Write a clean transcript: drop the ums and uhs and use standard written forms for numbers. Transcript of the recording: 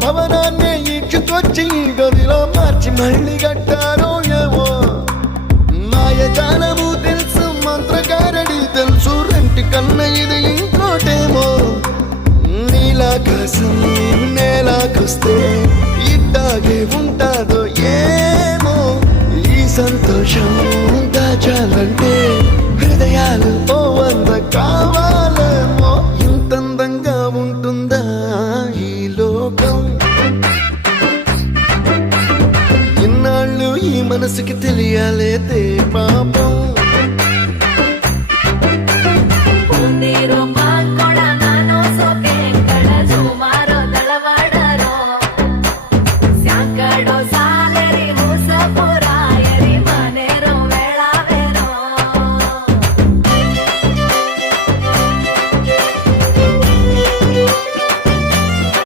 భవనాన్ని ఈడ్చుకొచ్చి గదిలో మార్చి మళ్ళీ కట్టారో ఏమో మాయజాలము తెలుసు మంత్రగారడి తెలుసు రెంటి కన్న ఇది ఇంకోటేమో నీలాకాశం నేలాకొస్తే ఇట్టాగే ఉంటాదో ఏమో ఈ సంతోషం దాచాలంటే హృదయాలు ఓ వంద